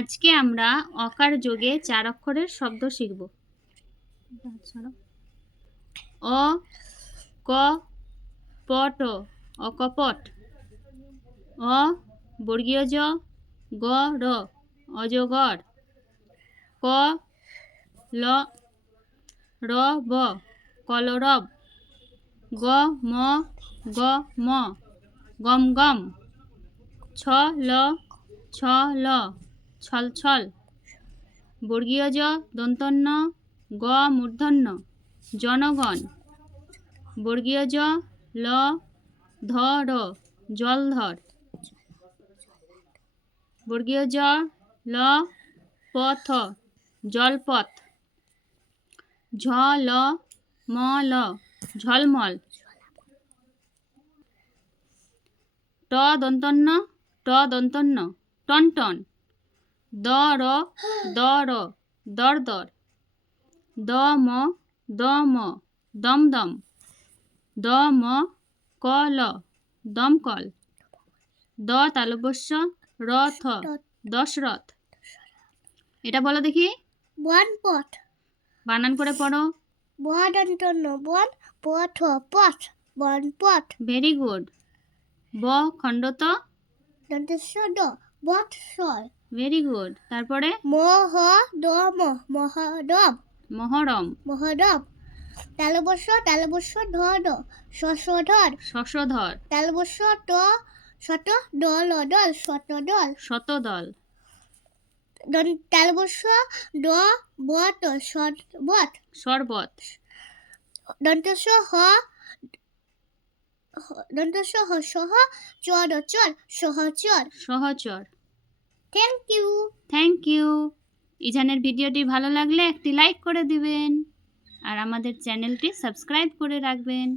আজকে আমরা অকার যোগে 4 অক্ষরের শব্দ শিখব। অ ক পট অকপট। অ বর্গীয় জ গ র অজগর। ক ল র ব কলরব। গ ম গ ম গম গম। ছ ল ছ ল ছল ছল। বর্গীয় জ দন্তন্য গ মূর্ধন্য জনগণ। বর্গীয় জ ল ধ র জলধর। বর্গীয় জ ল পথ জলপথ। ঝ ল ম ল ঝলমল। ট দন্তন্য টনটন। দ র দরদর। দ ম দমদম। দ ম ক ল দমকল। দ তালব্যস্য রথ দশরথ। এটা বলো দেখি। বনপথ। বানান করে পড়ো। বদন্তন্য বন পথ পথ বনপথ। Very good. ব খণ্ডত দন্তস্য দ বৎসর। Very good. তারপরে মহ দম মহদম মহরম। মহদম। তালবস্য ধ দ শশধর। শশধর। তালবস্য ত শত দল দল শতদল। শতদল। তালবস্য দ বত শরবত। শরবত। দন্তস্য হ সহ চর চর সহচর। সহচর। Thank you. ইজানের ভিডিওটি ভালো লাগলে একটি লাইক করে দিবেন আর আমাদের চ্যানেলটি সাবস্ক্রাইব করে রাখবেন।